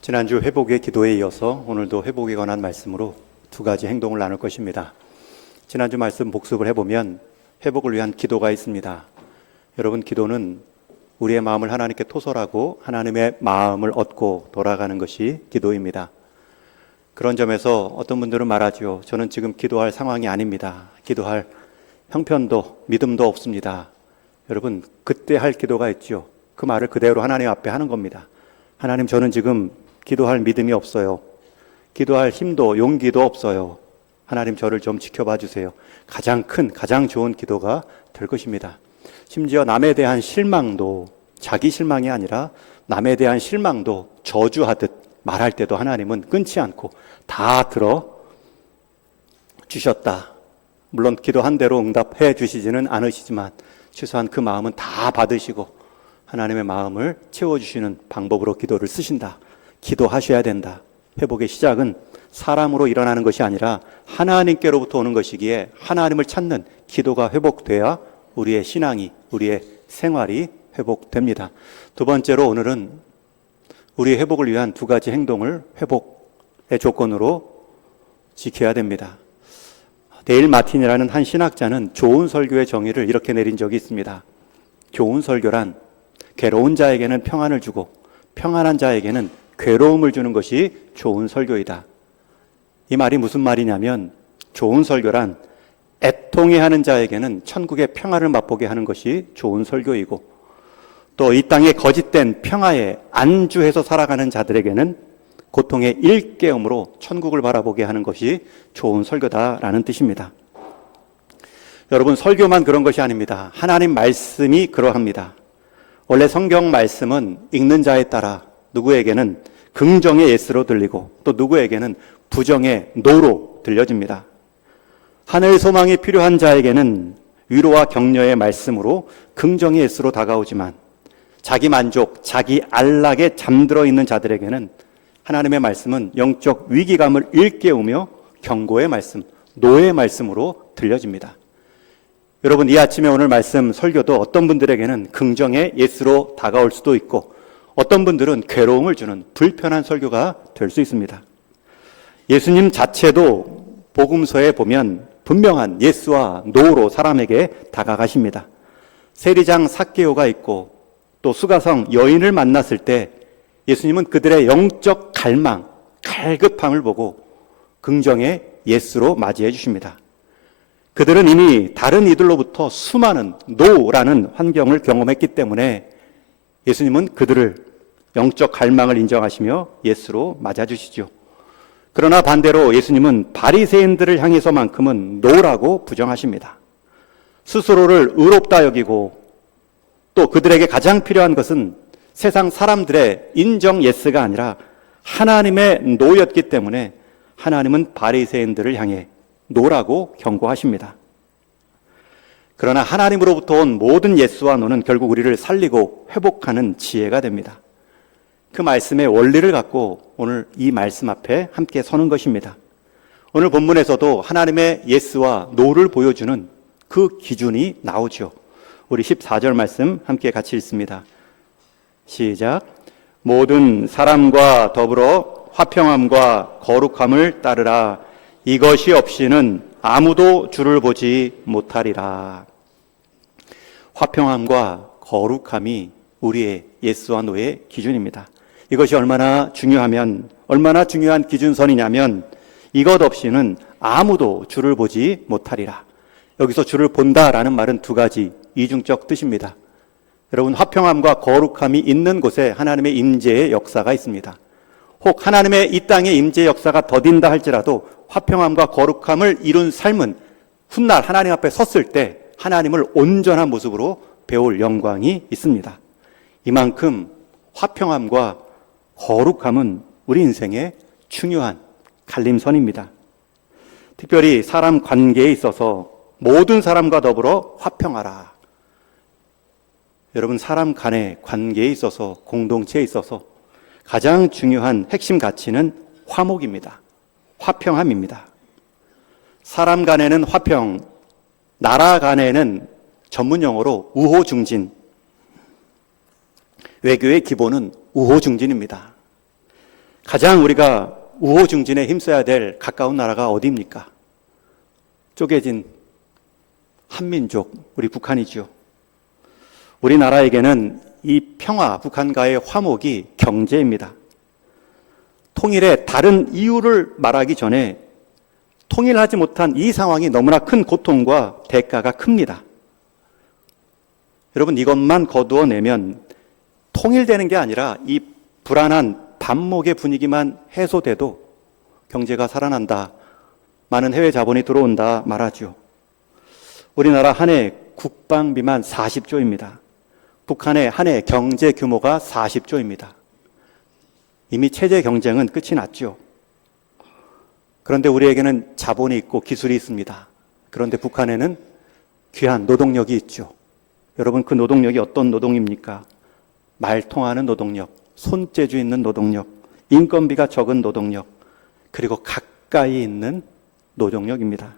지난주 회복의 기도에 이어서 오늘도 회복에 관한 말씀으로 두 가지 행동을 나눌 것입니다. 지난주 말씀 복습을 해보면 회복을 위한 기도가 있습니다. 여러분, 기도는 우리의 마음을 하나님께 토설하고 하나님의 마음을 얻고 돌아가는 것이 기도입니다. 그런 점에서 어떤 분들은 말하죠. 저는 지금 기도할 상황이 아닙니다. 기도할 형편도 믿음도 없습니다. 여러분, 그때 할 기도가 있죠. 그 말을 그대로 하나님 앞에 하는 겁니다. 하나님, 저는 지금 기도할 믿음이 없어요. 기도할 힘도 용기도 없어요. 하나님, 저를 좀 지켜봐 주세요. 가장 큰, 가장 좋은 기도가 될 것입니다. 심지어 남에 대한 실망도 자기 실망이 아니라 남에 대한 실망도 저주하듯 말할 때도 하나님은 끊지 않고 다 들어 주셨다. 물론 기도한 대로 응답해 주시지는 않으시지만 최소한 그 마음은 다 받으시고 하나님의 마음을 채워주시는 방법으로 기도를 쓰신다. 기도하셔야 된다. 회복의 시작은 사람으로 일어나는 것이 아니라 하나님께로부터 오는 것이기에 하나님을 찾는 기도가 회복돼야 우리의 신앙이, 우리의 생활이 회복됩니다. 두 번째로 오늘은 우리의 회복을 위한 두 가지 행동을 회복의 조건으로 지켜야 됩니다. 데일 마틴이라는 한 신학자는 좋은 설교의 정의를 이렇게 내린 적이 있습니다. 좋은 설교란 괴로운 자에게는 평안을 주고 평안한 자에게는 괴로움을 주는 것이 좋은 설교이다. 이 말이 무슨 말이냐면 좋은 설교란 애통해하는 자에게는 천국의 평안을 맛보게 하는 것이 좋은 설교이고 또 이 땅의 거짓된 평화에 안주해서 살아가는 자들에게는 고통의 일깨움으로 천국을 바라보게 하는 것이 좋은 설교다라는 뜻입니다. 여러분, 설교만 그런 것이 아닙니다. 하나님 말씀이 그러합니다. 원래 성경 말씀은 읽는 자에 따라 누구에게는 긍정의 예스로 들리고 또 누구에게는 부정의 노로 들려집니다. 하늘 소망이 필요한 자에게는 위로와 격려의 말씀으로 긍정의 예스로 다가오지만 자기 만족, 자기 안락에 잠들어 있는 자들에게는 하나님의 말씀은 영적 위기감을 일깨우며 경고의 말씀, 노의 말씀으로 들려집니다. 여러분, 이 아침에 오늘 말씀 설교도 어떤 분들에게는 긍정의 예스로 다가올 수도 있고 어떤 분들은 괴로움을 주는 불편한 설교가 될 수 있습니다. 예수님 자체도 복음서에 보면 분명한 예스와 노로 사람에게 다가가십니다. 세리장 삭개오가 있고 또 수가성 여인을 만났을 때 예수님은 그들의 영적 갈망, 갈급함을 보고 긍정의 예스로 맞이해 주십니다. 그들은 이미 다른 이들로부터 수많은 노라는 환경을 경험했기 때문에 예수님은 그들을 영적 갈망을 인정하시며 예스로 맞아주시죠. 그러나 반대로 예수님은 바리새인들을 향해서만큼은 노라고 부정하십니다. 스스로를 의롭다 여기고 또 그들에게 가장 필요한 것은 세상 사람들의 인정 예스가 아니라 하나님의 노였기 때문에 하나님은 바리새인들을 향해 노라고 경고하십니다. 그러나 하나님으로부터 온 모든 예스와 노는 결국 우리를 살리고 회복하는 지혜가 됩니다. 그 말씀의 원리를 갖고 오늘 이 말씀 앞에 함께 서는 것입니다. 오늘 본문에서도 하나님의 예스와 노를 보여주는 그 기준이 나오죠. 우리 14절 말씀 함께 같이 읽습니다. 시작. 모든 사람과 더불어 화평함과 거룩함을 따르라. 이것이 없이는 아무도 주를 보지 못하리라. 화평함과 거룩함이 우리의 예스와 노의 기준입니다. 이것이 얼마나 중요한 기준선이냐면 이것 없이는 아무도 주를 보지 못하리라. 여기서 주를 본다라는 말은 두 가지 이중적 뜻입니다. 여러분, 화평함과 거룩함이 있는 곳에 하나님의 임재의 역사가 있습니다. 혹 하나님의 이 땅의 임재의 역사가 더딘다 할지라도 화평함과 거룩함을 이룬 삶은 훗날 하나님 앞에 섰을 때 하나님을 온전한 모습으로 배울 영광이 있습니다. 이만큼 화평함과 거룩함은 우리 인생의 중요한 갈림선입니다. 특별히 사람 관계에 있어서 모든 사람과 더불어 화평하라. 여러분, 사람 간의 관계에 있어서, 공동체에 있어서 가장 중요한 핵심 가치는 화목입니다. 화평함입니다. 사람 간에는 화평, 나라 간에는 전문 용어로 우호중진, 외교의 기본은 우호중진입니다. 가장 우리가 우호증진에 힘써야 될 가까운 나라가 어디입니까? 쪼개진 한민족, 우리 북한이죠. 우리나라에게는 이 평화, 북한과의 화목이 경제입니다. 통일의 다른 이유를 말하기 전에 통일하지 못한 이 상황이 너무나 큰 고통과 대가가 큽니다. 여러분, 이것만 거두어내면 통일되는 게 아니라 이 불안한 반목의 분위기만 해소돼도 경제가 살아난다, 많은 해외 자본이 들어온다 말하죠. 우리나라 한 해 국방비만 40조입니다. 북한의 한 해 경제 규모가 40조입니다. 이미 체제 경쟁은 끝이 났죠. 그런데 우리에게는 자본이 있고 기술이 있습니다. 그런데 북한에는 귀한 노동력이 있죠. 여러분, 그 노동력이 어떤 노동입니까? 말 통하는 노동력, 손재주 있는 노동력, 인건비가 적은 노동력, 그리고 가까이 있는 노동력입니다.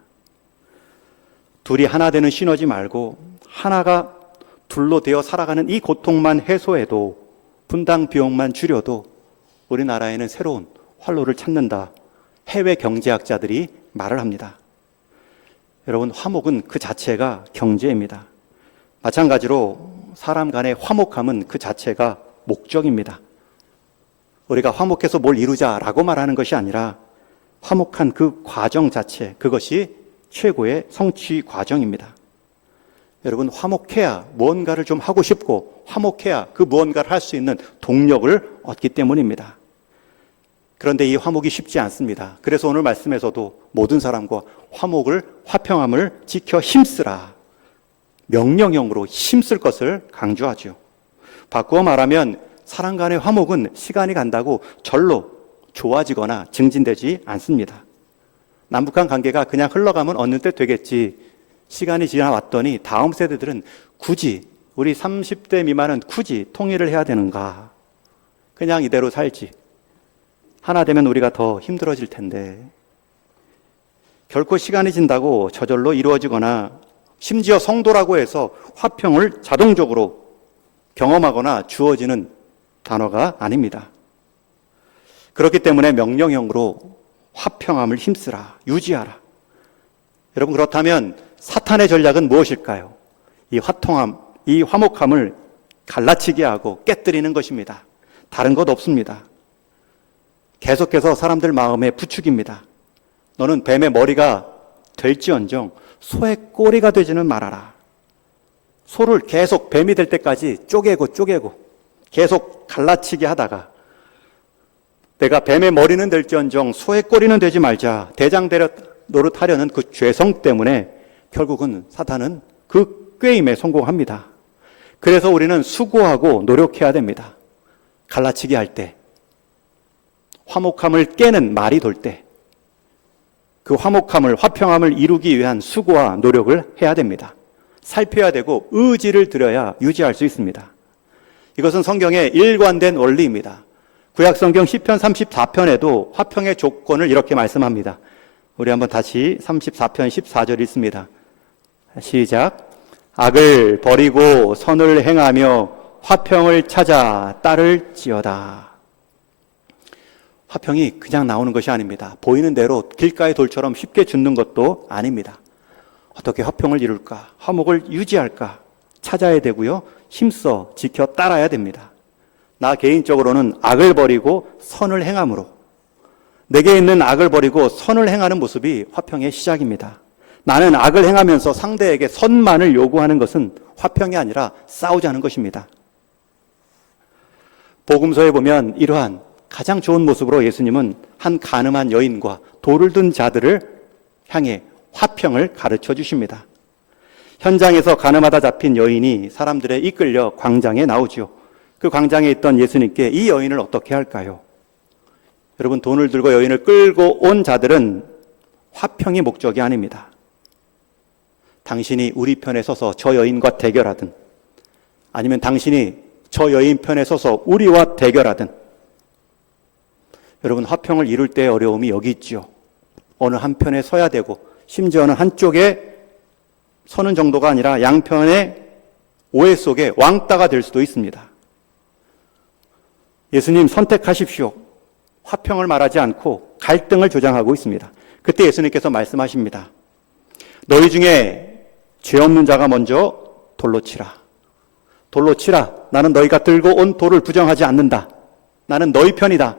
둘이 하나 되는 시너지 말고 하나가 둘로 되어 살아가는 이 고통만 해소해도, 분당 비용만 줄여도 우리나라에는 새로운 활로를 찾는다, 해외 경제학자들이 말을 합니다. 여러분, 화목은 그 자체가 경제입니다. 마찬가지로 사람 간의 화목함은 그 자체가 목적입니다. 우리가 화목해서 뭘 이루자라고 말하는 것이 아니라 화목한 그 과정 자체, 그것이 최고의 성취 과정입니다. 여러분, 화목해야 무언가를 좀 하고 싶고, 화목해야 그 무언가를 할 수 있는 동력을 얻기 때문입니다. 그런데 이 화목이 쉽지 않습니다. 그래서 오늘 말씀에서도 모든 사람과 화목을, 화평함을 지켜 힘쓰라, 명령형으로 힘쓸 것을 강조하죠. 바꾸어 말하면 사람 간의 화목은 시간이 간다고 절로 좋아지거나 증진되지 않습니다. 남북한 관계가 그냥 흘러가면 어느 때 되겠지, 시간이 지나왔더니 다음 세대들은 굳이, 우리 30대 미만은 굳이 통일을 해야 되는가, 그냥 이대로 살지, 하나 되면 우리가 더 힘들어질 텐데, 결코 시간이 진다고 저절로 이루어지거나, 심지어 성도라고 해서 화평을 자동적으로 경험하거나 주어지는 단어가 아닙니다. 그렇기 때문에 명령형으로 화평함을 힘쓰라, 유지하라. 여러분, 그렇다면 사탄의 전략은 무엇일까요? 이 화통함, 이 화목함을 갈라치게 하고 깨뜨리는 것입니다. 다른 것 없습니다. 계속해서 사람들 마음에 부추깁니다. 너는 뱀의 머리가 될지언정 소의 꼬리가 되지는 말아라. 소를 계속 뱀이 될 때까지 쪼개고 계속 갈라치게 하다가 내가 뱀의 머리는 될지언정 소의 꼬리는 되지 말자, 대장대려 노릇하려는 그 죄성 때문에 결국은 사탄은 그 꾀임에 성공합니다. 그래서 우리는 수고하고 노력해야 됩니다. 갈라치기 할 때, 화목함을 깨는 말이 돌 때, 그 화목함을, 화평함을 이루기 위한 수고와 노력을 해야 됩니다. 살펴야 되고 의지를 들여야 유지할 수 있습니다. 이것은 성경의 일관된 원리입니다. 구약성경 시편 34편에도 화평의 조건을 이렇게 말씀합니다. 우리 한번 다시 34편 14절 읽습니다. 시작. 악을 버리고 선을 행하며 화평을 찾아 따를지어다. 화평이 그냥 나오는 것이 아닙니다. 보이는 대로 길가의 돌처럼 쉽게 죽는 것도 아닙니다. 어떻게 화평을 이룰까? 화목을 유지할까? 찾아야 되고요. 힘써 지켜 따라야 됩니다. 나 개인적으로는 악을 버리고 선을 행함으로, 내게 있는 악을 버리고 선을 행하는 모습이 화평의 시작입니다. 나는 악을 행하면서 상대에게 선만을 요구하는 것은 화평이 아니라 싸우자는 것입니다. 복음서에 보면 이러한 가장 좋은 모습으로 예수님은 한 간음한 여인과 돌을 든 자들을 향해 화평을 가르쳐 주십니다. 현장에서 간음하다 잡힌 여인이 사람들에 이끌려 광장에 나오죠. 그 광장에 있던 예수님께 이 여인을 어떻게 할까요? 여러분, 돈을 들고 여인을 끌고 온 자들은 화평이 목적이 아닙니다. 당신이 우리 편에 서서 저 여인과 대결하든, 아니면 당신이 저 여인 편에 서서 우리와 대결하든, 여러분, 화평을 이룰 때의 어려움이 여기 있죠. 어느 한편에 서야 되고, 심지어는 한쪽에 서는 정도가 아니라 양편의 오해 속에 왕따가 될 수도 있습니다. 예수님 선택하십시오. 화평을 말하지 않고 갈등을 조장하고 있습니다. 그때 예수님께서 말씀하십니다. 너희 중에 죄 없는 자가 먼저 돌로 치라. 돌로 치라. 나는 너희가 들고 온 돌을 부정하지 않는다. 나는 너희 편이다.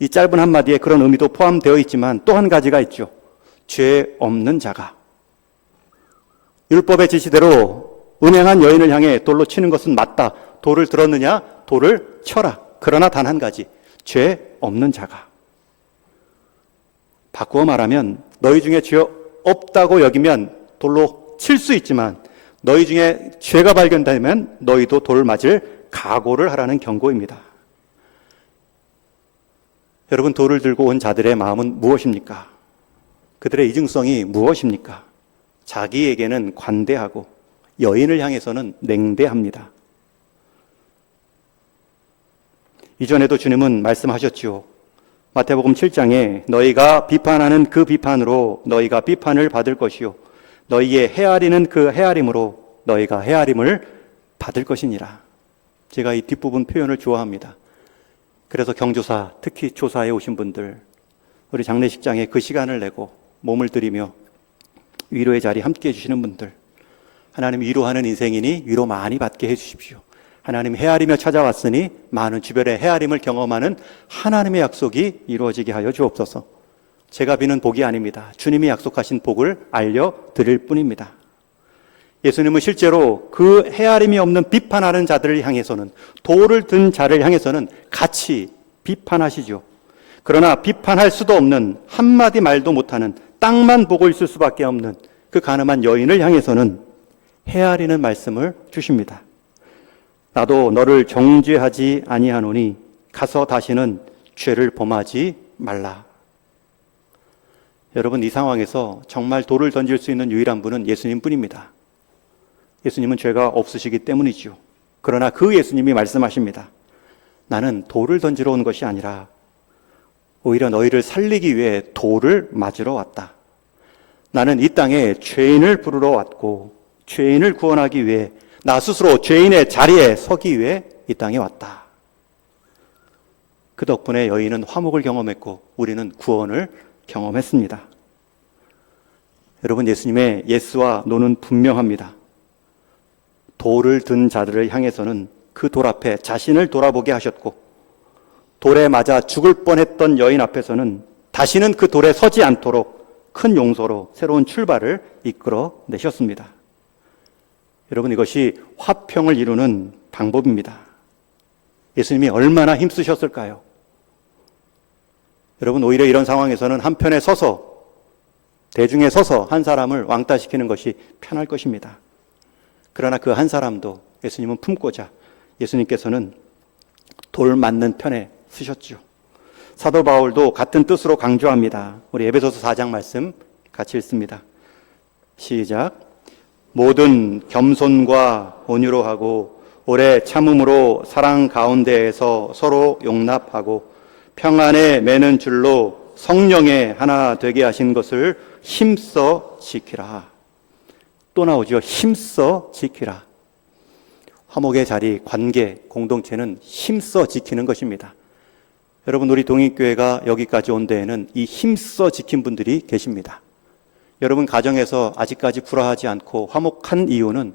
이 짧은 한마디에 그런 의미도 포함되어 있지만 또 한 가지가 있죠. 죄 없는 자가. 율법의 지시대로 음행한 여인을 향해 돌로 치는 것은 맞다. 돌을 들었느냐? 돌을 쳐라. 그러나 단 한 가지. 죄 없는 자가. 바꾸어 말하면 너희 중에 죄 없다고 여기면 돌로 칠 수 있지만 너희 중에 죄가 발견되면 너희도 돌 맞을 각오를 하라는 경고입니다. 여러분, 돌을 들고 온 자들의 마음은 무엇입니까? 그들의 이중성이 무엇입니까? 자기에게는 관대하고 여인을 향해서는 냉대합니다. 이전에도 주님은 말씀하셨지요. 마태복음 7장에 너희가 비판하는 그 비판으로 너희가 비판을 받을 것이요 너희의 헤아리는 그 헤아림으로 너희가 헤아림을 받을 것이니라. 제가 이 뒷부분 표현을 좋아합니다. 그래서 경조사, 특히 조사에 오신 분들, 우리 장례식장에 그 시간을 내고 몸을 들이며 위로의 자리 함께 해주시는 분들, 하나님 위로하는 인생이니 위로 많이 받게 해주십시오. 하나님 헤아리며 찾아왔으니 많은 주변의 헤아림을 경험하는 하나님의 약속이 이루어지게 하여 주옵소서. 제가 비는 복이 아닙니다. 주님이 약속하신 복을 알려드릴 뿐입니다. 예수님은 실제로 그 헤아림이 없는 비판하는 자들을 향해서는, 돌을 든 자를 향해서는 같이 비판하시죠. 그러나 비판할 수도 없는, 한마디 말도 못하는, 땅만 보고 있을 수밖에 없는 그 가늠한 여인을 향해서는 헤아리는 말씀을 주십니다. 나도 너를 정죄하지 아니하노니 가서 다시는 죄를 범하지 말라. 여러분, 이 상황에서 정말 돌을 던질 수 있는 유일한 분은 예수님 뿐입니다. 예수님은 죄가 없으시기 때문이죠. 그러나 그 예수님이 말씀하십니다. 나는 돌을 던지러 온 것이 아니라 오히려 너희를 살리기 위해 돌을 맞으러 왔다. 나는 이 땅에 죄인을 부르러 왔고 죄인을 구원하기 위해 나 스스로 죄인의 자리에 서기 위해 이 땅에 왔다. 그 덕분에 여인은 화목을 경험했고 우리는 구원을 경험했습니다. 여러분, 예수님의 예스와 노는 분명합니다. 돌을 든 자들을 향해서는 그 돌 앞에 자신을 돌아보게 하셨고, 돌에 맞아 죽을 뻔했던 여인 앞에서는 다시는 그 돌에 서지 않도록 큰 용서로 새로운 출발을 이끌어 내셨습니다. 여러분, 이것이 화평을 이루는 방법입니다. 예수님이 얼마나 힘쓰셨을까요? 여러분, 오히려 이런 상황에서는 한편에 서서, 대중에 서서 한 사람을 왕따시키는 것이 편할 것입니다. 그러나 그 한 사람도 예수님은 품고자 예수님께서는 돌 맞는 편에 쓰셨죠. 사도 바울도 같은 뜻으로 강조합니다. 우리 에베소서 4장 말씀 같이 읽습니다. 시작. 모든 겸손과 온유로 하고 오래 참음으로 사랑 가운데에서 서로 용납하고 평안에 매는 줄로 성령에 하나 되게 하신 것을 힘써 지키라. 또 나오죠. 힘써 지키라. 화목의 자리, 관계, 공동체는 힘써 지키는 것입니다. 여러분, 우리 동익교회가 여기까지 온 데에는 이 힘써 지킨 분들이 계십니다. 여러분 가정에서 아직까지 불화하지 않고 화목한 이유는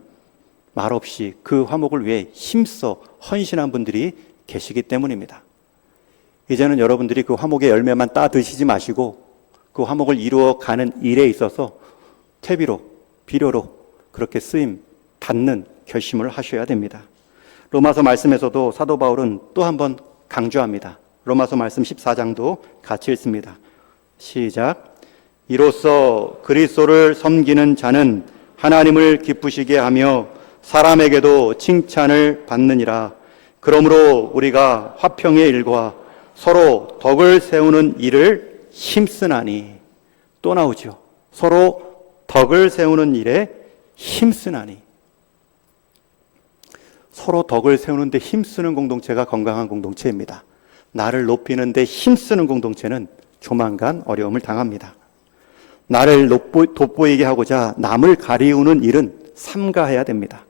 말없이 그 화목을 위해 힘써 헌신한 분들이 계시기 때문입니다. 이제는 여러분들이 그 화목의 열매만 따 드시지 마시고 그 화목을 이루어가는 일에 있어서 퇴비로, 비료로 그렇게 쓰임 받는 결심을 하셔야 됩니다. 로마서 말씀에서도 사도 바울은 또 한 번 강조합니다. 로마서 말씀 14장도 같이 읽습니다. 시작. 이로써 그리스도를 섬기는 자는 하나님을 기쁘시게 하며 사람에게도 칭찬을 받느니라. 그러므로 우리가 화평의 일과 서로 덕을 세우는 일을 힘쓰나니. 또 나오죠. 서로 덕을 세우는 일에 힘쓰나니. 서로 덕을 세우는데 힘쓰는 공동체가 건강한 공동체입니다. 나를 높이는 데 힘쓰는 공동체는 조만간 어려움을 당합니다. 나를 돋보이게 하고자 남을 가리우는 일은 삼가해야 됩니다.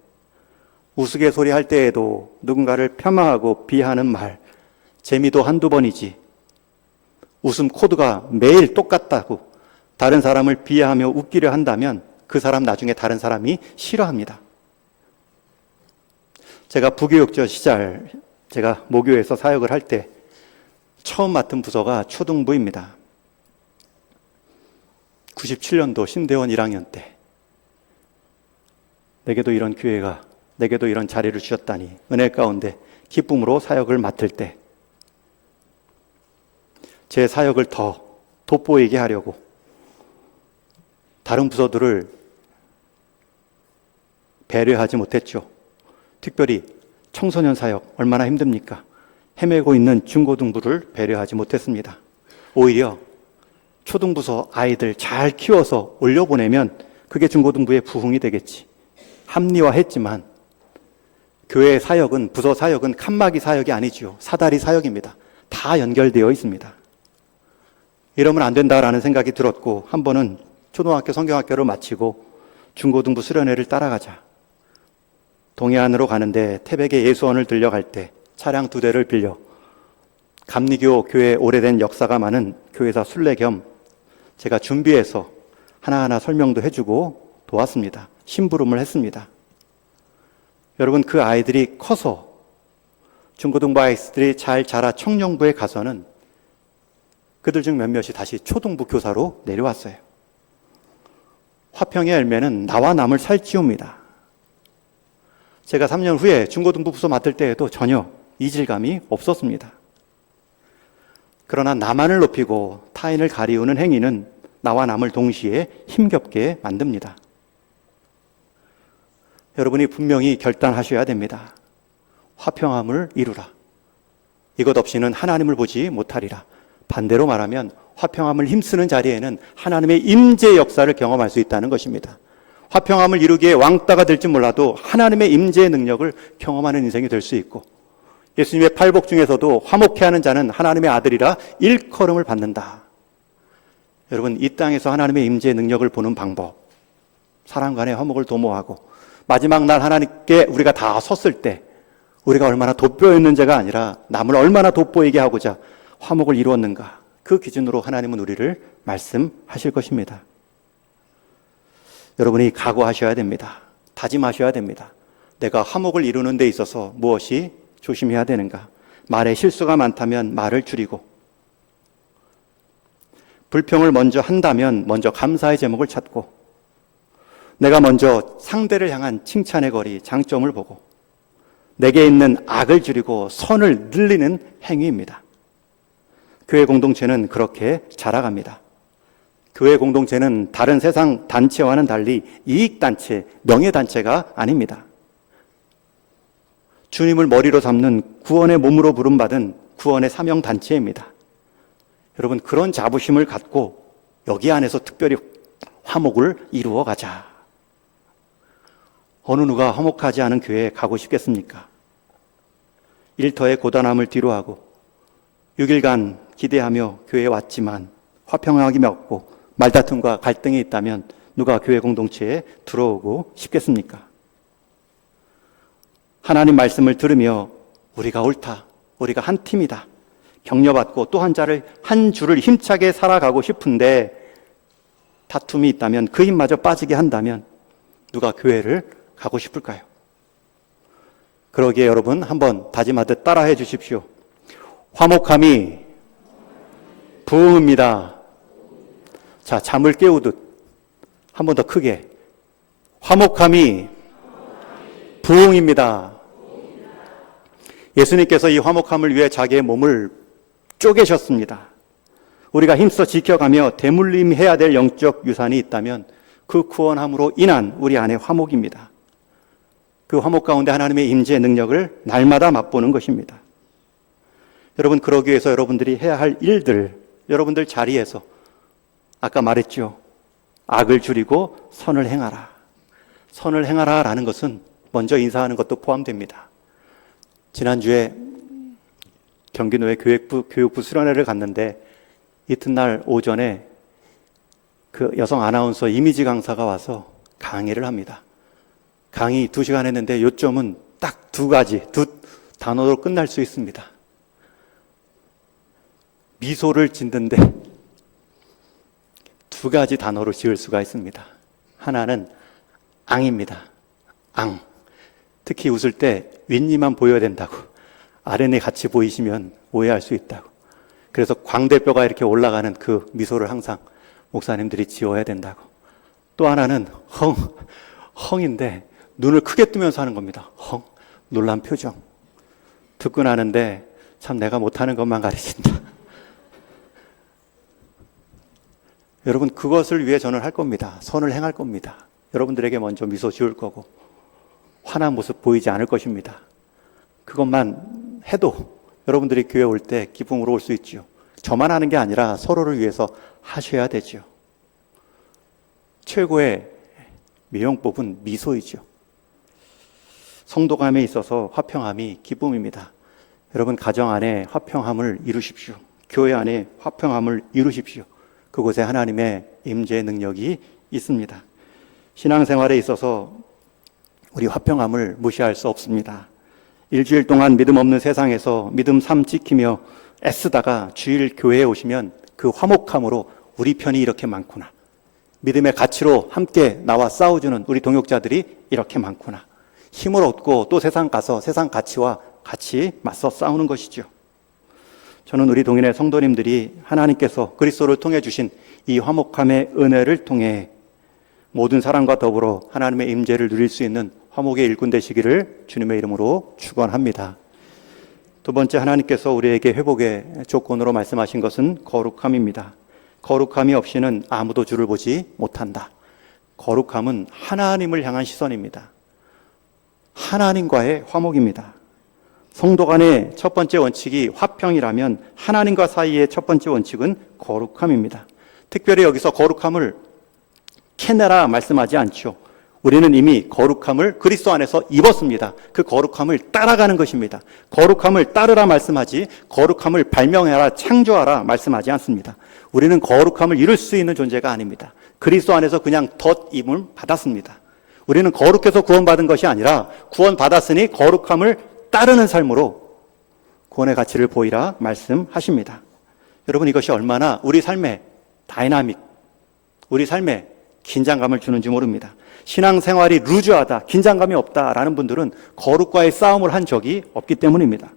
우스갯소리 할 때에도 누군가를 폄하하고 비하는 말, 재미도 한두 번이지 웃음 코드가 매일 똑같다고 다른 사람을 비하하며 웃기려 한다면 그 사람 나중에 다른 사람이 싫어합니다. 제가 부교육자 시절 제가 모교에서 사역을 할 때 처음 맡은 부서가 초등부입니다. 97년도 신대원 1학년 때 내게도 이런 기회가, 내게도 이런 자리를 주셨다니 은혜 가운데 기쁨으로 사역을 맡을 때 제 사역을 더 돋보이게 하려고 다른 부서들을 배려하지 못했죠. 특별히 청소년 사역 얼마나 힘듭니까? 헤매고 있는 중고등부를 배려하지 못했습니다. 오히려 초등부서 아이들 잘 키워서 올려보내면 그게 중고등부의 부흥이 되겠지. 합리화했지만 교회 사역은, 부서 사역은 칸막이 사역이 아니지요. 사다리 사역입니다. 다 연결되어 있습니다. 이러면 안 된다라는 생각이 들었고, 한 번은 초등학교 성경학교를 마치고 중고등부 수련회를 따라가자. 동해안으로 가는데 태백의 예수원을 들려갈 때 차량 2대를 빌려 감리교 교회 오래된 역사가 많은 교회사 순례 겸 제가 준비해서 하나하나 설명도 해주고 도왔습니다. 심부름을 했습니다. 여러분, 그 아이들이 커서 중고등부 아이들이 잘 자라 청년부에 가서는 그들 중 몇몇이 다시 초등부 교사로 내려왔어요. 화평의 열매는 나와 남을 살찌웁니다. 제가 3년 후에 중고등부 부서 맡을 때에도 전혀 이질감이 없었습니다. 그러나 나만을 높이고 타인을 가리우는 행위는 나와 남을 동시에 힘겹게 만듭니다. 여러분이 분명히 결단하셔야 됩니다. 화평함을 이루라. 이것 없이는 하나님을 보지 못하리라. 반대로 말하면 화평함을 힘쓰는 자리에는 하나님의 임재 역사를 경험할 수 있다는 것입니다. 화평함을 이루기에 왕따가 될지 몰라도 하나님의 임재의 능력을 경험하는 인생이 될 수 있고, 예수님의 팔복 중에서도 화목해하는 자는 하나님의 아들이라 일컬음을 받는다. 여러분, 이 땅에서 하나님의 임재의 능력을 보는 방법, 사람 간의 화목을 도모하고 마지막 날 하나님께 우리가 다 섰을 때 우리가 얼마나 돋보였는지가 아니라 남을 얼마나 돋보이게 하고자 화목을 이루었는가, 그 기준으로 하나님은 우리를 말씀하실 것입니다. 여러분이 각오하셔야 됩니다. 다짐하셔야 됩니다. 내가 화목을 이루는 데 있어서 무엇이 조심해야 되는가? 말에 실수가 많다면 말을 줄이고, 불평을 먼저 한다면 먼저 감사의 제목을 찾고, 내가 먼저 상대를 향한 칭찬의 거리, 장점을 보고, 내게 있는 악을 줄이고 선을 늘리는 행위입니다. 교회 공동체는 그렇게 자라갑니다. 교회 공동체는 다른 세상 단체와는 달리 이익단체, 명예단체가 아닙니다. 주님을 머리로 삼는 구원의 몸으로 부름받은 구원의 사명단체입니다. 여러분, 그런 자부심을 갖고 여기 안에서 특별히 화목을 이루어 가자. 어느 누가 화목하지 않은 교회에 가고 싶겠습니까? 일터의 고단함을 뒤로하고 6일간 기대하며 교회에 왔지만 화평하게 맺고 말다툼과 갈등이 있다면 누가 교회 공동체에 들어오고 싶겠습니까? 하나님 말씀을 들으며 우리가 옳다, 우리가 한 팀이다, 격려받고 또 한 줄을 힘차게 살아가고 싶은데 다툼이 있다면 그 힘마저 빠지게 한다면 누가 교회를 가고 싶을까요? 그러기에 여러분, 한번 다짐하듯 따라해 주십시오. 화목함이 부흥입니다. 자, 잠을 깨우듯 한 번 더 크게. 화목함이 부흥입니다. 예수님께서 이 화목함을 위해 자기의 몸을 쪼개셨습니다. 우리가 힘써 지켜가며 대물림해야 될 영적 유산이 있다면 그 구원함으로 인한 우리 안의 화목입니다. 그 화목 가운데 하나님의 임재의 능력을 날마다 맛보는 것입니다. 여러분, 그러기 위해서 여러분들이 해야 할 일들, 여러분들 자리에서 아까 말했죠. 악을 줄이고 선을 행하라. 선을 행하라 라는 것은 먼저 인사하는 것도 포함됩니다. 지난주에 경기노회 교육부 수련회를 갔는데 이튿날 오전에 그 여성 아나운서 이미지 강사가 와서 강의를 합니다. 강의 2시간 했는데 요점은 딱 두 단어로 끝날 수 있습니다. 미소를 짓는데 두 가지 단어로 지을 수가 있습니다. 하나는 앙입니다. 앙. 특히 웃을 때 윗니만 보여야 된다고. 아랫니 같이 보이시면 오해할 수 있다고. 그래서 광대뼈가 이렇게 올라가는 그 미소를 항상 목사님들이 지어야 된다고. 또 하나는 헝인데 눈을 크게 뜨면서 하는 겁니다. 놀란 표정. 듣고 나는데 참 내가 못하는 것만 가르친다. 여러분, 그것을 위해 저는 할 겁니다. 선을 행할 겁니다. 여러분들에게 먼저 미소 지을 거고 화난 모습 보이지 않을 것입니다. 그것만 해도 여러분들이 교회 올 때 기쁨으로 올 수 있죠. 저만 하는 게 아니라 서로를 위해서 하셔야 되죠. 최고의 미용법은 미소이죠. 성도감에 있어서 화평함이 기쁨입니다. 여러분, 가정 안에 화평함을 이루십시오. 교회 안에 화평함을 이루십시오. 그곳에 하나님의 임재의 능력이 있습니다. 신앙생활에 있어서 우리 화평함을 무시할 수 없습니다. 일주일 동안 믿음 없는 세상에서 믿음 삶 지키며 애쓰다가 주일 교회에 오시면 그 화목함으로 우리 편이 이렇게 많구나. 믿음의 가치로 함께 나와 싸워주는 우리 동역자들이 이렇게 많구나. 힘을 얻고 또 세상 가서 세상 가치와 같이 맞서 싸우는 것이죠. 저는 우리 동인의 성도님들이 하나님께서 그리스도를 통해 주신 이 화목함의 은혜를 통해 모든 사람과 더불어 하나님의 임재를 누릴 수 있는 화목의 일꾼 되시기를 주님의 이름으로 축원합니다. 두 번째, 하나님께서 우리에게 회복의 조건으로 말씀하신 것은 거룩함입니다. 거룩함이 없이는 아무도 주를 보지 못한다. 거룩함은 하나님을 향한 시선입니다. 하나님과의 화목입니다. 성도 간의 첫 번째 원칙이 화평이라면 하나님과 사이의 첫 번째 원칙은 거룩함입니다. 특별히 여기서 거룩함을 캐내라 말씀하지 않죠. 우리는 이미 거룩함을 그리스도 안에서 입었습니다. 그 거룩함을 따라가는 것입니다. 거룩함을 따르라 말씀하지 거룩함을 발명해라 창조하라 말씀하지 않습니다. 우리는 거룩함을 이룰 수 있는 존재가 아닙니다. 그리스도 안에서 그냥 덧입을 받았습니다. 우리는 거룩해서 구원받은 것이 아니라 구원받았으니 거룩함을 따르는 삶으로 구원의 가치를 보이라 말씀하십니다. 여러분, 이것이 얼마나 우리 삶에 다이나믹, 우리 삶에 긴장감을 주는지 모릅니다. 신앙생활이 루즈하다, 긴장감이 없다라는 분들은 거룩과의 싸움을 한 적이 없기 때문입니다.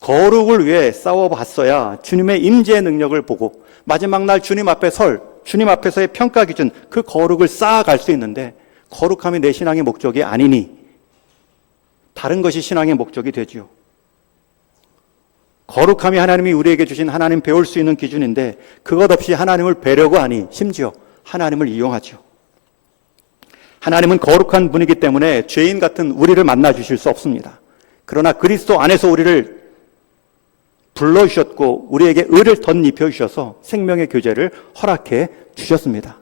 거룩을 위해 싸워봤어야 주님의 임재의 능력을 보고 마지막 날 주님 앞에 주님 앞에서의 평가 기준, 그 거룩을 쌓아갈 수 있는데 거룩함이 내 신앙의 목적이 아니니 다른 것이 신앙의 목적이 되지요. 거룩함이 하나님이 우리에게 주신 하나님 배울 수 있는 기준인데 그것 없이 하나님을 배려고 하니 심지어 하나님을 이용하죠. 하나님은 거룩한 분이기 때문에 죄인 같은 우리를 만나 주실 수 없습니다. 그러나 그리스도 안에서 우리를 불러주셨고 우리에게 의를 덧입혀 주셔서 생명의 교제를 허락해 주셨습니다.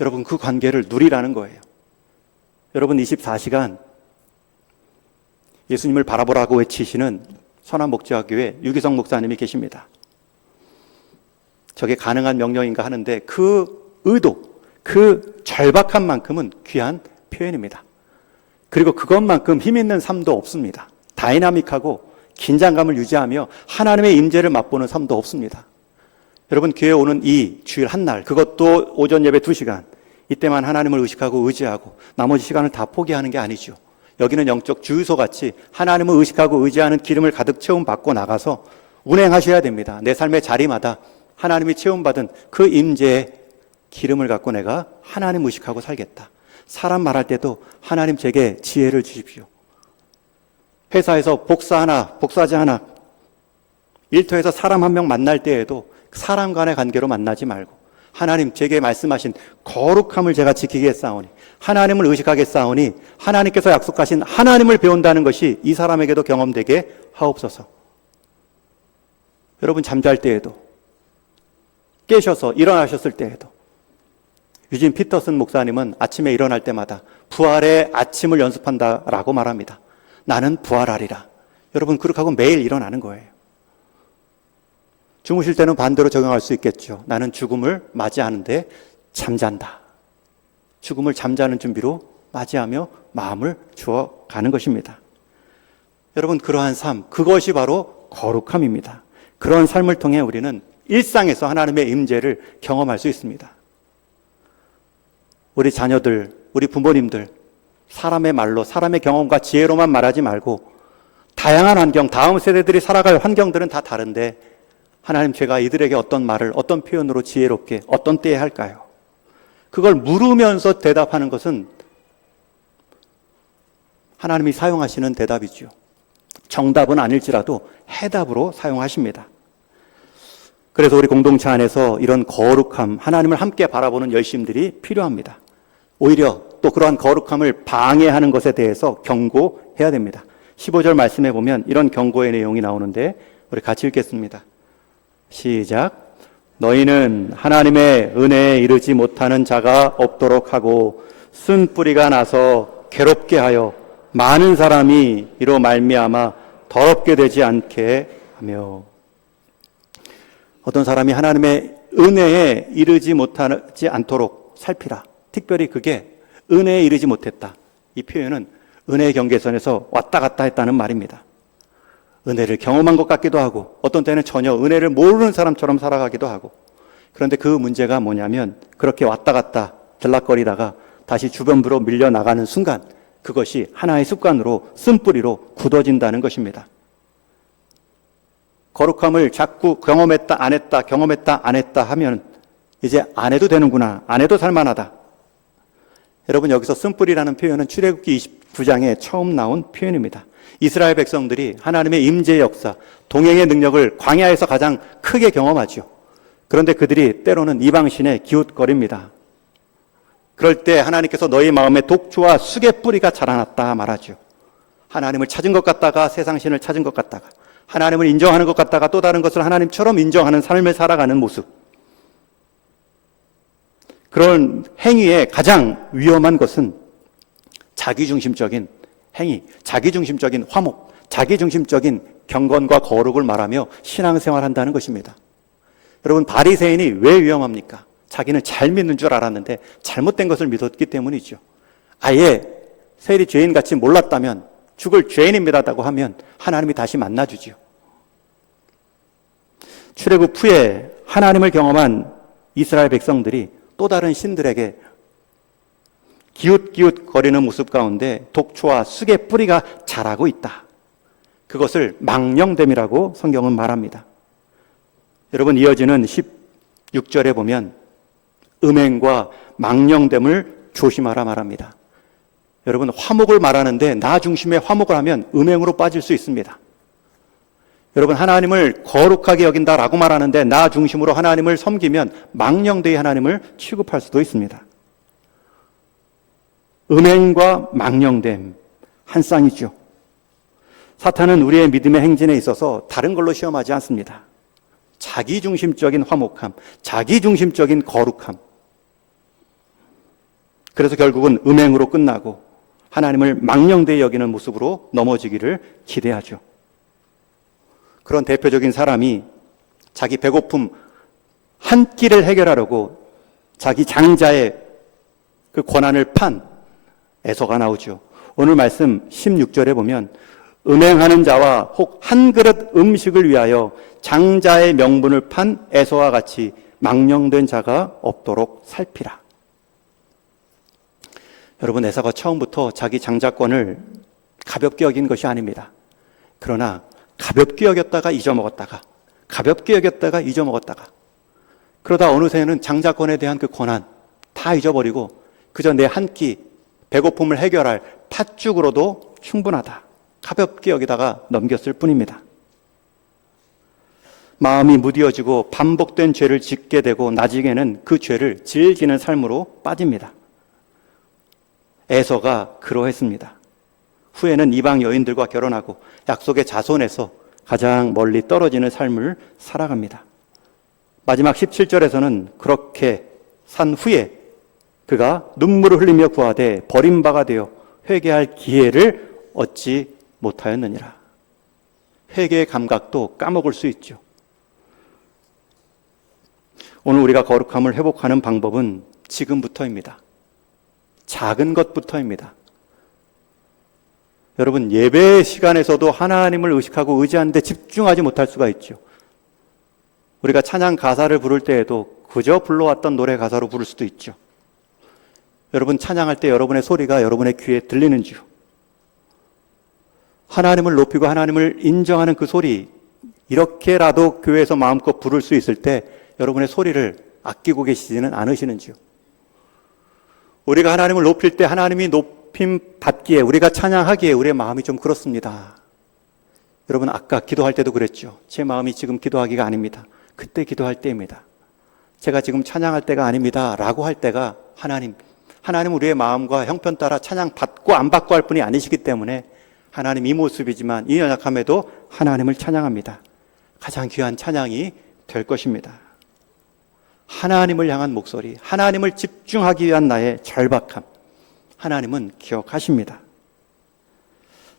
여러분, 그 관계를 누리라는 거예요. 여러분, 24시간 예수님을 바라보라고 외치시는 선한목자교회 유기성 목사님이 계십니다. 저게 가능한 명령인가 하는데 그 의도, 그 절박한 만큼은 귀한 표현입니다. 그리고 그것만큼 힘 있는 삶도 없습니다. 다이나믹하고 긴장감을 유지하며 하나님의 임재를 맛보는 삶도 없습니다. 여러분, 교회에 오는 이 주일 한 날, 그것도 오전 예배 2시간, 이때만 하나님을 의식하고 의지하고 나머지 시간을 다 포기하는 게 아니죠. 여기는 영적 주유소 같이 하나님을 의식하고 의지하는 기름을 가득 채움받고 나가서 운행하셔야 됩니다. 내 삶의 자리마다 하나님이 채움받은 그 임재의 기름을 갖고 내가 하나님 의식하고 살겠다. 사람 말할 때도 하나님 제게 지혜를 주십시오. 회사에서 복사자 하나, 일터에서 사람 한 명 만날 때에도 사람 간의 관계로 만나지 말고 하나님 제게 말씀하신 거룩함을 제가 지키겠사오니 하나님을 의식하겠사오니 하나님께서 약속하신 하나님을 배운다는 것이 이 사람에게도 경험되게 하옵소서. 여러분, 잠잘 때에도 깨셔서 일어나셨을 때에도 유진 피터슨 목사님은 아침에 일어날 때마다 부활의 아침을 연습한다라고 말합니다. 나는 부활하리라. 여러분, 그렇게 하고 매일 일어나는 거예요. 주무실 때는 반대로 적용할 수 있겠죠. 나는 죽음을 맞이하는데 잠잔다. 죽음을 잠자는 준비로 맞이하며 마음을 주어가는 것입니다. 여러분, 그러한 삶, 그것이 바로 거룩함입니다. 그런 삶을 통해 우리는 일상에서 하나님의 임재를 경험할 수 있습니다. 우리 자녀들, 우리 부모님들, 사람의 말로, 사람의 경험과 지혜로만 말하지 말고 다양한 환경, 다음 세대들이 살아갈 환경들은 다 다른데 하나님, 제가 이들에게 어떤 말을, 어떤 표현으로 지혜롭게, 어떤 때에 할까요? 그걸 물으면서 대답하는 것은 하나님이 사용하시는 대답이죠. 정답은 아닐지라도 해답으로 사용하십니다. 그래서 우리 공동체 안에서 이런 거룩함, 하나님을 함께 바라보는 열심들이 필요합니다. 오히려 또 그러한 거룩함을 방해하는 것에 대해서 경고해야 됩니다. 15절 말씀해 보면 이런 경고의 내용이 나오는데 우리 같이 읽겠습니다. 시작. 너희는 하나님의 은혜에 이르지 못하는 자가 없도록 하고 쓴 뿌리가 나서 괴롭게 하여 많은 사람이 이로 말미암아 더럽게 되지 않게 하며. 어떤 사람이 하나님의 은혜에 이르지 못하지 않도록 살피라. 특별히 그게 은혜에 이르지 못했다. 이 표현은 은혜의 경계선에서 왔다 갔다 했다는 말입니다. 은혜를 경험한 것 같기도 하고 어떤 때는 전혀 은혜를 모르는 사람처럼 살아가기도 하고, 그런데 그 문제가 뭐냐면 그렇게 왔다 갔다 들락거리다가 다시 주변부로 밀려나가는 순간 그것이 하나의 습관으로 쓴뿌리로 굳어진다는 것입니다. 거룩함을 자꾸 경험했다 안 했다 경험했다 안 했다 하면 이제 안 해도 되는구나, 안 해도 살만하다. 여러분, 여기서 쓴뿌리라는 표현은 출애굽기 29장에 처음 나온 표현입니다. 이스라엘 백성들이 하나님의 임재의 역사, 동행의 능력을 광야에서 가장 크게 경험하죠. 그런데 그들이 때로는 이방신에 기웃거립니다. 그럴 때 하나님께서 너희 마음에 독주와 쑥의 뿌리가 자라났다 말하죠. 하나님을 찾은 것 같다가 세상신을 찾은 것 같다가, 하나님을 인정하는 것 같다가 또 다른 것을 하나님처럼 인정하는 삶을 살아가는 모습. 그런 행위의 가장 위험한 것은 자기중심적인 행위, 자기중심적인 화목, 자기중심적인 경건과 거룩을 말하며 신앙생활 한다는 것입니다. 여러분, 바리새인이 왜 위험합니까? 자기는 잘 믿는 줄 알았는데 잘못된 것을 믿었기 때문이죠. 아예 세리 죄인같이 몰랐다면, 죽을 죄인입니다라고 하면 하나님이 다시 만나주지요. 출애굽 후에 하나님을 경험한 이스라엘 백성들이 또 다른 신들에게 기웃기웃거리는 모습 가운데 독초와 쑥의 뿌리가 자라고 있다. 그것을 망령됨이라고 성경은 말합니다. 여러분, 이어지는 16절에 보면 음행과 망령됨을 조심하라 말합니다. 여러분, 화목을 말하는데 나 중심의 화목을 하면 음행으로 빠질 수 있습니다. 여러분, 하나님을 거룩하게 여긴다라고 말하는데 나 중심으로 하나님을 섬기면 망령되이 하나님을 취급할 수도 있습니다. 음행과 망령됨, 한 쌍이죠. 사탄은 우리의 믿음의 행진에 있어서 다른 걸로 시험하지 않습니다. 자기중심적인 화목함, 자기중심적인 거룩함. 그래서 결국은 음행으로 끝나고 하나님을 망령되이 여기는 모습으로 넘어지기를 기대하죠. 그런 대표적인 사람이 자기 배고픔 한 끼를 해결하려고 자기 장자의 그 권한을 판 에서가 나오죠. 오늘 말씀 16절에 보면 음행하는 자와 혹 한 그릇 음식을 위하여 장자의 명분을 판 에서와 같이 망령된 자가 없도록 살피라. 여러분, 에서가 처음부터 자기 장자권을 가볍게 여긴 것이 아닙니다. 그러나 가볍게 여겼다가 잊어먹었다가, 가볍게 여겼다가 잊어먹었다가, 그러다 어느새는 장자권에 대한 그 권한 다 잊어버리고 그저 내 한 끼 배고픔을 해결할 팥죽으로도 충분하다, 가볍게 여기다가 넘겼을 뿐입니다. 마음이 무디어지고 반복된 죄를 짓게 되고 나중에는 그 죄를 즐기는 삶으로 빠집니다. 에서가 그러했습니다. 후에는 이방 여인들과 결혼하고 약속의 자손에서 가장 멀리 떨어지는 삶을 살아갑니다. 마지막 17절에서는 그렇게 산 후에 그가 눈물을 흘리며 구하되 버림바가 되어 회개할 기회를 얻지 못하였느니라. 회개의 감각도 까먹을 수 있죠. 오늘 우리가 거룩함을 회복하는 방법은 지금부터입니다. 작은 것부터입니다. 여러분, 예배 시간에서도 하나님을 의식하고 의지하는데 집중하지 못할 수가 있죠. 우리가 찬양 가사를 부를 때에도 그저 불러왔던 노래 가사로 부를 수도 있죠. 여러분 찬양할 때 여러분의 소리가 여러분의 귀에 들리는지요? 하나님을 높이고 하나님을 인정하는 그 소리, 이렇게라도 교회에서 마음껏 부를 수 있을 때 여러분의 소리를 아끼고 계시지는 않으시는지요? 우리가 하나님을 높일 때 하나님이 높임 받기에, 우리가 찬양하기에 우리의 마음이 좀 그렇습니다. 여러분 아까 기도할 때도 그랬죠. 제 마음이 지금 기도하기가 아닙니다. 그때 기도할 때입니다. 제가 지금 찬양할 때가 아닙니다 라고 할 때가 하나님 우리의 마음과 형편 따라 찬양 받고 안 받고 할 분이 아니시기 때문에 하나님 이 모습이지만 이 연약함에도 하나님을 찬양합니다. 가장 귀한 찬양이 될 것입니다. 하나님을 향한 목소리, 하나님을 집중하기 위한 나의 절박함, 하나님은 기억하십니다.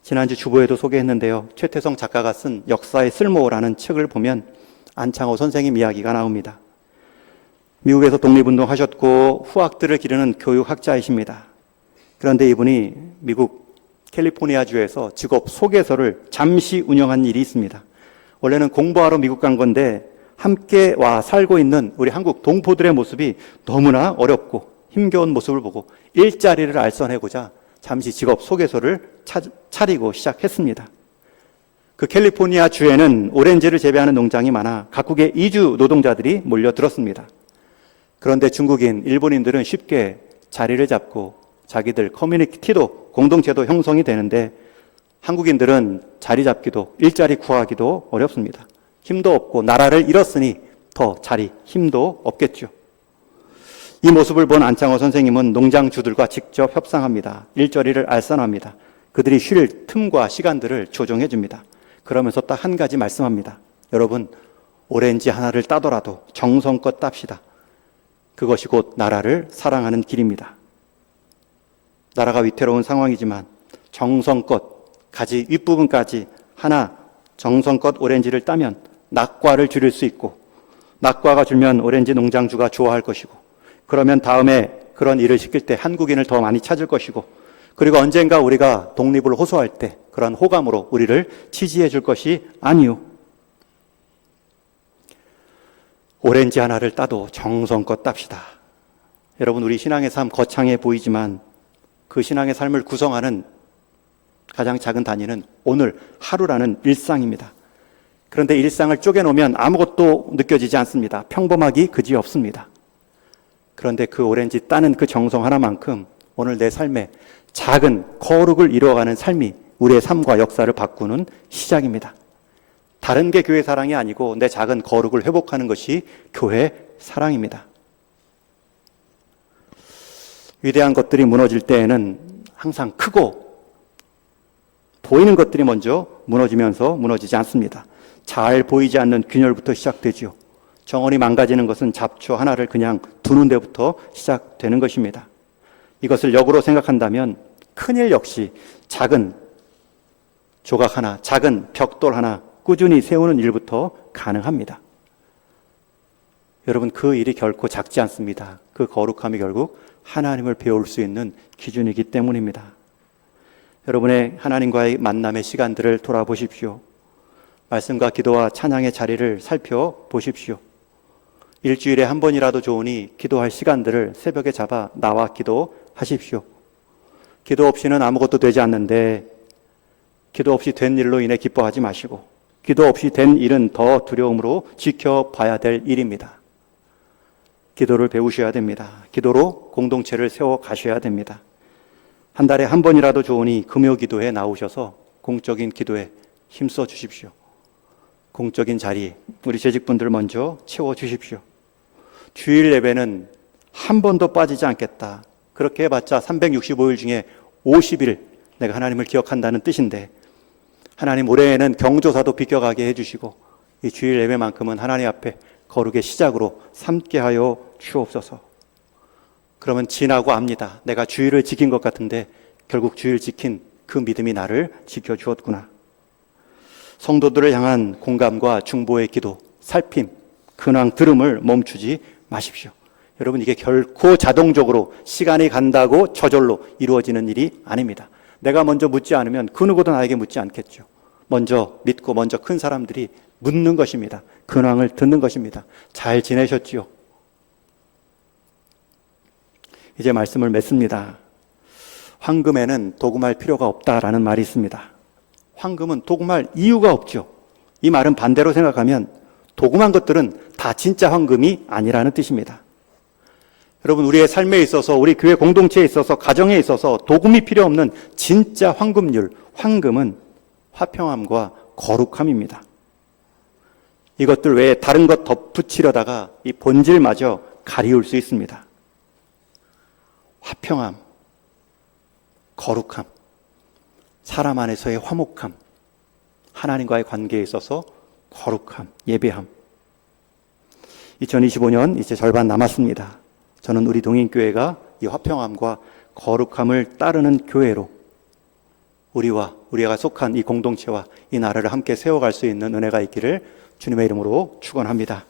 지난주 주보에도 소개했는데요. 최태성 작가가 쓴 역사의 쓸모라는 책을 보면 안창호 선생님 이야기가 나옵니다. 미국에서 독립운동하셨고 후학들을 기르는 교육학자이십니다. 그런데 이분이 미국 캘리포니아주에서 직업 소개서를 잠시 운영한 일이 있습니다. 원래는 공부하러 미국 간 건데 함께 와 살고 있는 우리 한국 동포들의 모습이 너무나 어렵고 힘겨운 모습을 보고 일자리를 알선해보자 잠시 직업 소개서를 차리고 시작했습니다. 그 캘리포니아 주에는 오렌지를 재배하는 농장이 많아 각국의 이주 노동자들이 몰려들었습니다. 그런데 중국인, 일본인들은 쉽게 자리를 잡고 자기들 커뮤니티도, 공동체도 형성이 되는데 한국인들은 자리 잡기도, 일자리 구하기도 어렵습니다. 힘도 없고 나라를 잃었으니 더 자리, 힘도 없겠죠. 이 모습을 본 안창호 선생님은 농장주들과 직접 협상합니다. 일자리를 알선합니다. 그들이 쉴 틈과 시간들을 조정해 줍니다. 그러면서 딱 한 가지 말씀합니다. 여러분, 오렌지 하나를 따더라도 정성껏 땁시다. 그것이 곧 나라를 사랑하는 길입니다. 나라가 위태로운 상황이지만 정성껏 가지 윗부분까지 하나 정성껏 오렌지를 따면 낙과를 줄일 수 있고 낙과가 줄면 오렌지 농장주가 좋아할 것이고 그러면 다음에 그런 일을 시킬 때 한국인을 더 많이 찾을 것이고 그리고 언젠가 우리가 독립을 호소할 때 그런 호감으로 우리를 지지해 줄 것이 아니요. 오렌지 하나를 따도 정성껏 땁시다. 여러분 우리 신앙의 삶 거창해 보이지만 그 신앙의 삶을 구성하는 가장 작은 단위는 오늘 하루라는 일상입니다. 그런데 일상을 쪼개놓으면 아무것도 느껴지지 않습니다. 평범하기 그지없습니다. 그런데 그 오렌지 따는 그 정성 하나만큼 오늘 내 삶에 작은 거룩을 이루어가는 삶이 우리의 삶과 역사를 바꾸는 시작입니다. 다른 게 교회 사랑이 아니고 내 작은 거룩을 회복하는 것이 교회 사랑입니다. 위대한 것들이 무너질 때에는 항상 크고 보이는 것들이 먼저 무너지면서 무너지지 않습니다. 잘 보이지 않는 균열부터 시작되지요. 정원이 망가지는 것은 잡초 하나를 그냥 두는 데부터 시작되는 것입니다. 이것을 역으로 생각한다면 큰일 역시 작은 조각 하나, 작은 벽돌 하나 꾸준히 세우는 일부터 가능합니다. 여러분 그 일이 결코 작지 않습니다. 그 거룩함이 결국 하나님을 배울 수 있는 기준이기 때문입니다. 여러분의 하나님과의 만남의 시간들을 돌아보십시오. 말씀과 기도와 찬양의 자리를 살펴보십시오. 일주일에 한 번이라도 좋으니 기도할 시간들을 새벽에 잡아 나와 기도하십시오. 기도 없이는 아무것도 되지 않는데 기도 없이 된 일로 인해 기뻐하지 마시고 기도 없이 된 일은 더 두려움으로 지켜봐야 될 일입니다. 기도를 배우셔야 됩니다. 기도로 공동체를 세워 가셔야 됩니다. 한 달에 한 번이라도 좋으니 금요 기도에 나오셔서 공적인 기도에 힘써 주십시오. 공적인 자리, 우리 재직분들 먼저 채워 주십시오. 주일 예배는 한 번도 빠지지 않겠다. 그렇게 해봤자 365일 중에 50일 내가 하나님을 기억한다는 뜻인데 하나님 올해에는 경조사도 비껴가게 해주시고 이 주일 예배만큼은 하나님 앞에 거룩의 시작으로 삼게 하여 주옵소서. 그러면 지나고 압니다. 내가 주일을 지킨 것 같은데 결국 주일 지킨 그 믿음이 나를 지켜주었구나. 성도들을 향한 공감과 중보의 기도, 살핌, 근황 들음을 멈추지 마십시오. 여러분 이게 결코 자동적으로 시간이 간다고 저절로 이루어지는 일이 아닙니다. 내가 먼저 묻지 않으면 그 누구도 나에게 묻지 않겠죠. 먼저 믿고 먼저 큰 사람들이 묻는 것입니다. 근황을 듣는 것입니다. 잘 지내셨지요? 이제 말씀을 맺습니다. 황금에는 도금할 필요가 없다라는 말이 있습니다. 황금은 도금할 이유가 없죠. 이 말은 반대로 생각하면 도금한 것들은 다 진짜 황금이 아니라는 뜻입니다. 여러분, 우리의 삶에 있어서, 우리 교회 공동체에 있어서, 가정에 있어서 도금이 필요 없는 진짜 황금률, 황금은 화평함과 거룩함입니다. 이것들 외에 다른 것 덧붙이려다가 이 본질마저 가리울 수 있습니다. 화평함, 거룩함, 사람 안에서의 화목함, 하나님과의 관계에 있어서 거룩함, 예배함. 2025년 이제 절반 남았습니다. 저는 우리 동인교회가 이 화평함과 거룩함을 따르는 교회로 우리가 속한 이 공동체와 이 나라를 함께 세워갈 수 있는 은혜가 있기를 주님의 이름으로 축원합니다.